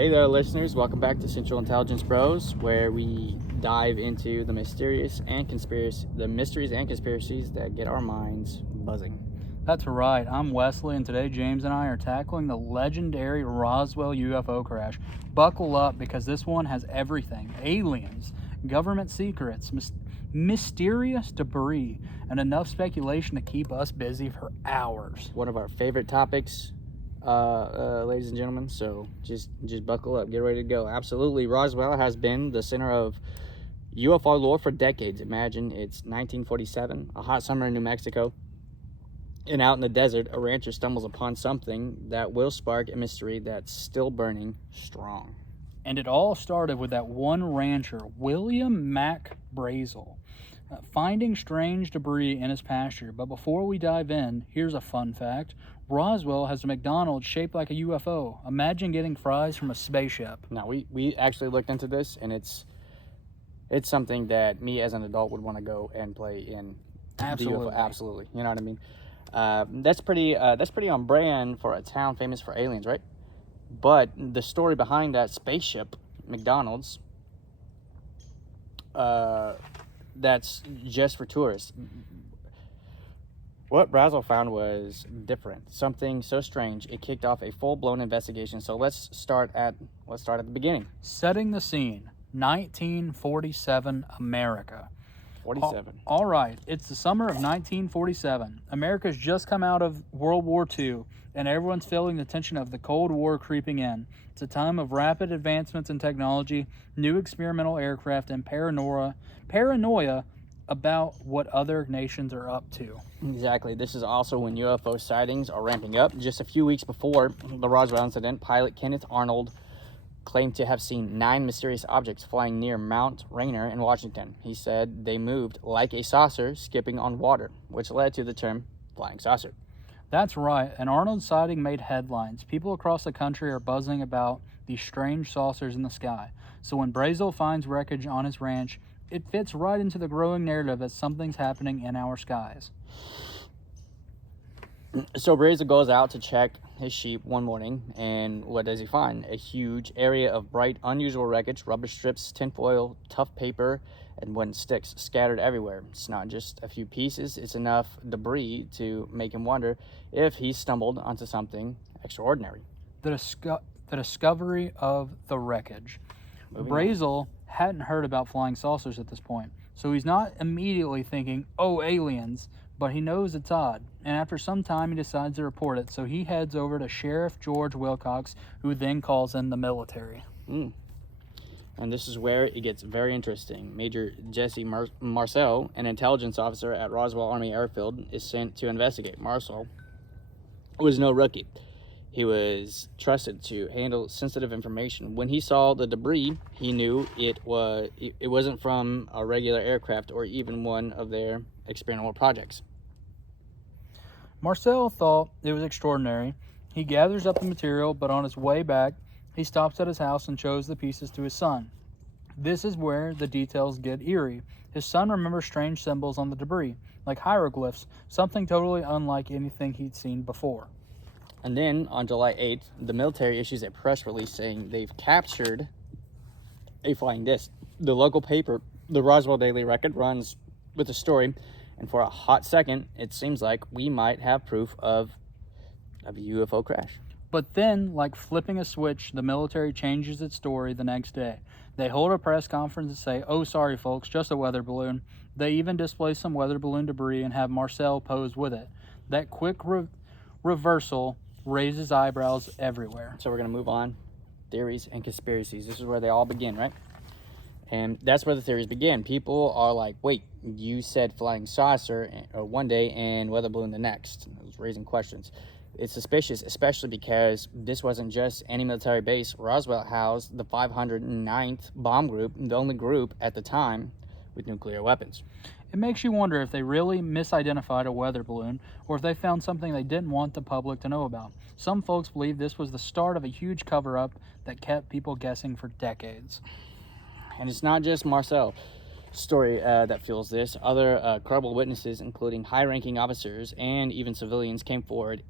Hey there, listeners. Welcome back to Central Intelligence Bros, where we dive into the mysteries and conspiracies that get our minds buzzing. That's right. I'm Wesley, and today James and I are tackling the legendary Roswell UFO crash. Buckle up because this one has everything: aliens, government secrets, mysterious debris, and enough speculation to keep us busy for hours. One of our favorite topics, ladies and gentlemen. So just buckle up, get ready to go. Absolutely, Roswell has been the center of UFO lore for decades. Imagine it's 1947, a hot summer in New Mexico. And out in the desert, a rancher stumbles upon something that will spark a mystery that's still burning strong. And it all started with that one rancher, William Mac Brazel, finding strange debris in his pasture. But before we dive in, here's a fun fact. Roswell has a McDonald's shaped like a UFO. Imagine getting fries from a spaceship. Now, we actually looked into this, and it's something that me as an adult would want to go and play in. Absolutely. The UFO. Absolutely. You know what I mean? That's pretty on brand for a town famous for aliens, right? But the story behind that spaceship, McDonald's, that's just for tourists. What Brazel found was different, something so strange it kicked off a full-blown investigation. So let's start at the beginning. Setting the scene, 1947 America. 47. All right, it's the summer of 1947. America's just come out of World War II, and everyone's feeling the tension of the Cold War creeping in. It's a time of rapid advancements in technology, new experimental aircraft, and paranoia about what other nations are up to. Exactly. This is also when UFO sightings are ramping up. Just a few weeks before the Roswell incident, pilot Kenneth Arnold claimed to have seen 9 mysterious objects flying near Mount Rainier in Washington. He said they moved like a saucer skipping on water, which led to the term flying saucer. That's right, and Arnold's sighting made headlines. People across the country are buzzing about these strange saucers in the sky. So when Brazel finds wreckage on his ranch, it fits right into the growing narrative that something's happening in our skies. So Brazel goes out to check his sheep one morning, and what does he find? A huge area of bright, unusual wreckage, rubber strips, tinfoil, tough paper, and wooden sticks scattered everywhere. It's not just a few pieces, it's enough debris to make him wonder if he stumbled onto something extraordinary. The discovery of the wreckage. Brazel hadn't heard about flying saucers at this point, so he's not immediately thinking, oh, aliens, but he knows it's odd, and after some time he decides to report it, so he heads over to Sheriff George Wilcox, who then calls in the military. And this is where it gets very interesting. Major Jesse Marcel, an intelligence officer at Roswell Army Airfield, is sent to investigate. Marcel was no rookie. He was trusted to handle sensitive information. When he saw the debris, he knew it wasn't from a regular aircraft or even one of their experimental projects. Marcel thought it was extraordinary. He gathers up the material, but on his way back, he stops at his house and shows the pieces to his son. This is where the details get eerie. His son remembers strange symbols on the debris, like hieroglyphs, something totally unlike anything he'd seen before. And then, on July 8th, the military issues a press release saying they've captured a flying disc. The local paper, the Roswell Daily Record, runs with the story, and for a hot second, it seems like we might have proof of a UFO crash. But then, like flipping a switch, the military changes its story the next day. They hold a press conference and say, oh, sorry, folks, just a weather balloon. They even display some weather balloon debris and have Marcel pose with it. That quick reversal raises eyebrows everywhere. So we're going to move on. Theories and conspiracies. This is where they all begin, right? And that's where the theories begin. People are like, wait, you said flying saucer one day and weather balloon the next. It was raising questions. It's suspicious, especially because this wasn't just any military base. Roswell housed the 509th Bomb Group, the only group at the time with nuclear weapons. It makes you wonder if they really misidentified a weather balloon or if they found something they didn't want the public to know about. Some folks believe this was the start of a huge cover-up that kept people guessing for decades. And it's not just Marcel's story that fuels this. Other credible witnesses, including high-ranking officers and even civilians, came forward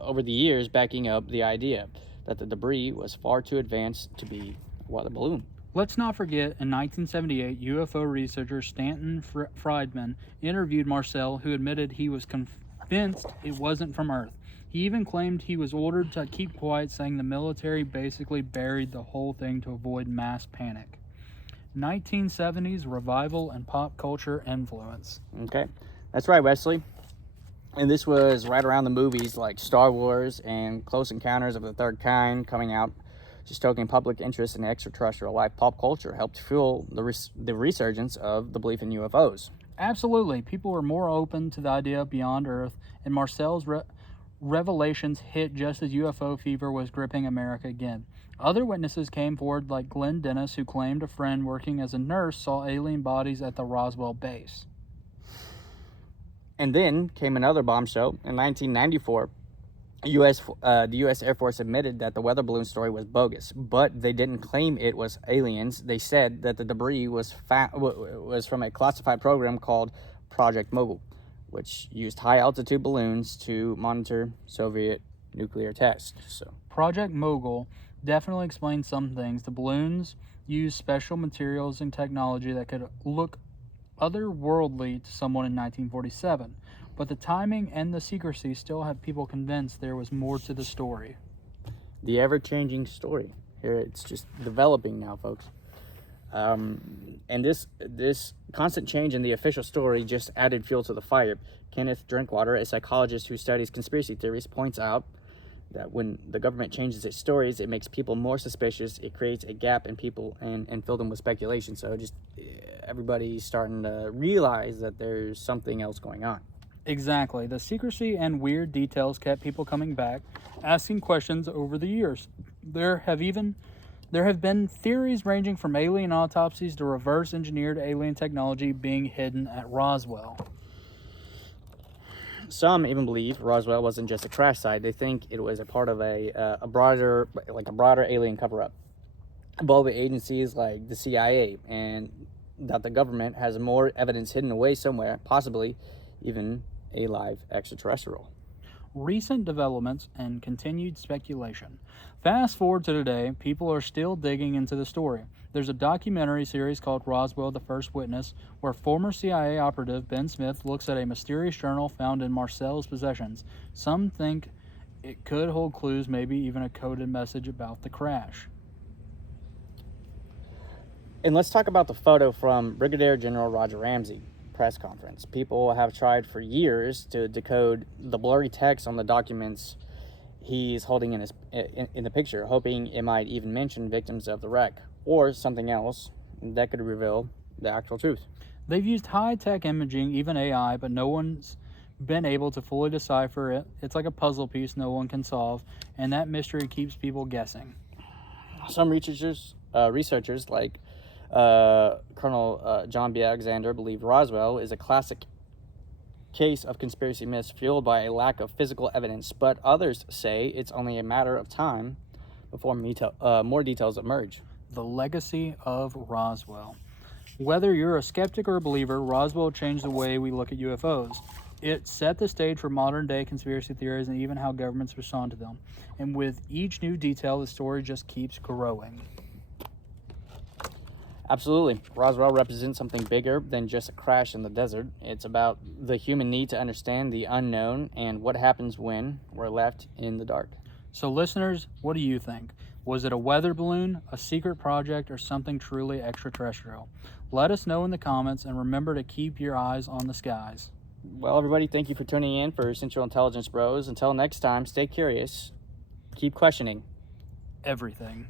over the years backing up the idea. that the debris was far too advanced to be a weather balloon. Let's not forget, in 1978, UFO researcher Stanton Friedman interviewed Marcel, who admitted he was convinced it wasn't from Earth. He even claimed he was ordered to keep quiet, saying the military basically buried the whole thing to avoid mass panic. 1970s revival and pop culture influence. Okay, that's right, Wesley. And this was right around the movies like Star Wars and Close Encounters of the Third Kind coming out, just stoking public interest in extraterrestrial life. Pop culture helped fuel the resurgence of the belief in UFOs. Absolutely. People were more open to the idea of beyond Earth, and Marcel's revelations hit just as UFO fever was gripping America again. Other witnesses came forward, like Glenn Dennis, who claimed a friend working as a nurse saw alien bodies at the Roswell base. And then came another bombshell. In 1994, the U.S. Air Force admitted that the weather balloon story was bogus, but they didn't claim it was aliens. They said that the debris was from a classified program called Project Mogul, which used high-altitude balloons to monitor Soviet nuclear tests. So, Project Mogul definitely explains some things. The balloons used special materials and technology that could look otherworldly to someone in 1947, but the timing and the secrecy still had people convinced there was more to the story. The ever-changing story. Here it's just developing now, folks. And this constant change in the official story just added fuel to the fire. Kenneth Drinkwater, a psychologist who studies conspiracy theories, points out that when the government changes its stories, it makes people more suspicious. It creates a gap in people and fill them with speculation. So just everybody's starting to realize that there's something else going on. Exactly. The secrecy and weird details kept people coming back, asking questions over the years. There have been theories ranging from alien autopsies to reverse engineered alien technology being hidden at Roswell. Some even believe Roswell wasn't just a crash site. They think it was a part of a broader alien cover-up involving agencies like the CIA, and that the government has more evidence hidden away somewhere, possibly even a live extraterrestrial. Recent developments and continued speculation. Fast forward to today, people are still digging into the story. There's a documentary series called Roswell, The First Witness, where former CIA operative Ben Smith looks at a mysterious journal found in Marcel's possessions. Some think it could hold clues, maybe even a coded message about the crash. And let's talk about the photo from Brigadier General Roger Ramsey press conference. People have tried for years to decode the blurry text on the documents he's holding in the picture, hoping it might even mention victims of the wreck or something else that could reveal the actual truth. They've used high-tech imaging, even AI, but no one's been able to fully decipher it. It's like a puzzle piece no one can solve, and that mystery keeps people guessing. Some researchers like Colonel John B. Alexander believe Roswell is a classic case of conspiracy myths fueled by a lack of physical evidence, but others say it's only a matter of time before more details emerge. The legacy of Roswell. Whether you're a skeptic or a believer, Roswell changed the way we look at UFOs. It set the stage for modern-day conspiracy theories and even how governments respond to them. And with each new detail, the story just keeps growing. Absolutely. Roswell represents something bigger than just a crash in the desert. It's about the human need to understand the unknown and what happens when we're left in the dark. So listeners, what do you think? Was it a weather balloon, a secret project, or something truly extraterrestrial? Let us know in the comments, and remember to keep your eyes on the skies. Well, everybody, thank you for tuning in for Central Intelligence Bros. Until next time, stay curious. Keep questioning everything.